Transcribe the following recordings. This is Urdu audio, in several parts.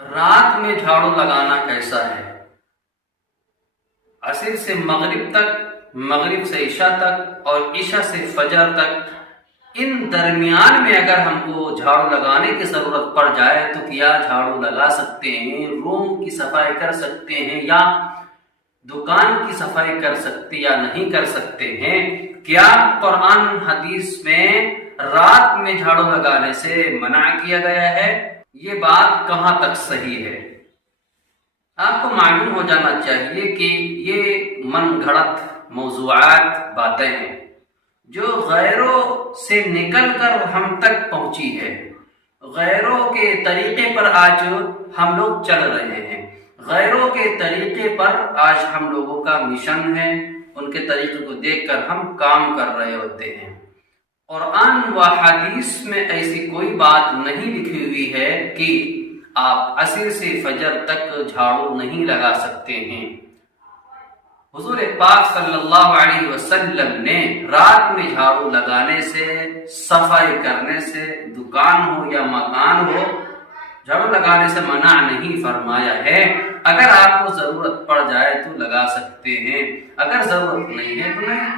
رات میں جھاڑو لگانا کیسا ہے؟ عصر سے مغرب تک، مغرب سے عشاء تک اور عشاء سے فجر تک، ان درمیان میں اگر ہم کو جھاڑو لگانے کی ضرورت پڑ جائے تو کیا جھاڑو لگا سکتے ہیں؟ روم کی صفائی کر سکتے ہیں یا دکان کی صفائی کر سکتے یا نہیں کر سکتے ہیں؟ کیا قرآن حدیث میں رات میں جھاڑو لگانے سے منع کیا گیا ہے؟ یہ بات کہاں تک صحیح ہے؟ آپ کو معلوم ہو جانا چاہیے کہ یہ من گھڑت موضوعات باتیں ہیں جو غیروں سے نکل کر ہم تک پہنچی ہے۔ غیروں کے طریقے پر آج ہم لوگ چل رہے ہیں، غیروں کے طریقے پر آج ہم لوگوں کا مشن ہے، ان کے طریقے کو دیکھ کر ہم کام کر رہے ہوتے ہیں۔ قرآن و حدیث میں ایسی کوئی بات نہیں لکھی ہوئی ہے کہ آپ عصر سے فجر تک جھاڑو نہیں لگا سکتے ہیں۔ حضور پاک صلی اللہ علیہ وسلم نے رات میں جھاڑو لگانے سے، صفائی کرنے سے، دکان ہو یا مکان ہو، جھاڑو لگانے سے منع نہیں فرمایا ہے۔ اگر آپ کو ضرورت پڑ جائے تو لگا سکتے ہیں، اگر ضرورت نہیں ہے تو نہیں۔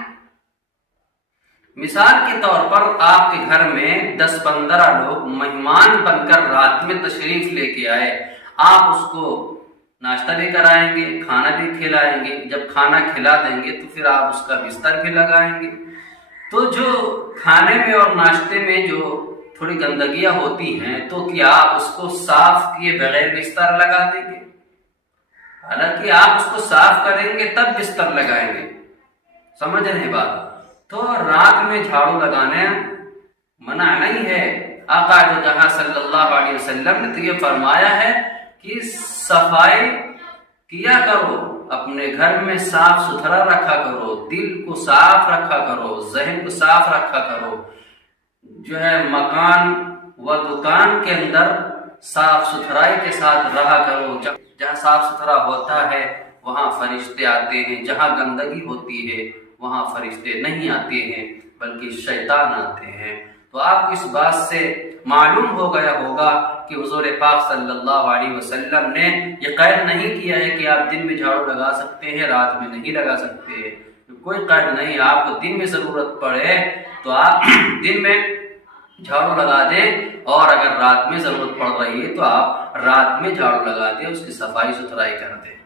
مثال کے طور پر آپ کے گھر میں 10-15 لوگ مہمان بن کر رات میں تشریف لے کے آئے، آپ اس کو ناشتہ بھی کرائیں گے، کھانا بھی کھلائیں گے۔ جب کھانا کھلا دیں گے تو پھر آپ اس کا بستر بھی لگائیں گے۔ تو جو کھانے میں اور ناشتے میں جو تھوڑی گندگیاں ہوتی ہیں تو کیا آپ اس کو صاف کیے بغیر بستر لگا دیں گے؟ حالانکہ آپ اس کو صاف کریں گے تب بستر لگائیں گے۔ سمجھ رہے ہیں بات؟ تو رات میں جھاڑو لگانے منع نہیں ہے۔ آقا جہاں صلی اللہ علیہ وسلم نے تو یہ فرمایا ہے کہ صفائی کیا کرو، اپنے گھر میں صاف ستھرا رکھا کرو، دل کو صاف رکھا کرو، ذہن کو صاف رکھا کرو، جو ہے مکان و دکان کے اندر صاف ستھرائی کے ساتھ رہا کرو۔ جہاں صاف ستھرا ہوتا ہے وہاں فرشتے آتے ہیں، جہاں گندگی ہوتی ہے وہاں فرشتے نہیں آتے ہیں بلکہ شیطان آتے ہیں۔ تو آپ کو اس بات سے معلوم ہو گیا ہوگا کہ حضور پاک صلی اللہ علیہ وسلم نے یہ قید نہیں کیا ہے کہ آپ دن میں جھاڑو لگا سکتے ہیں، رات میں نہیں لگا سکتے۔ کوئی قید نہیں، آپ کو دن میں ضرورت پڑے تو آپ دن میں جھاڑو لگا دیں، اور اگر رات میں ضرورت پڑ رہی ہے تو آپ رات میں جھاڑو لگا دیں، اس کی صفائی ستھرائی کر دیں۔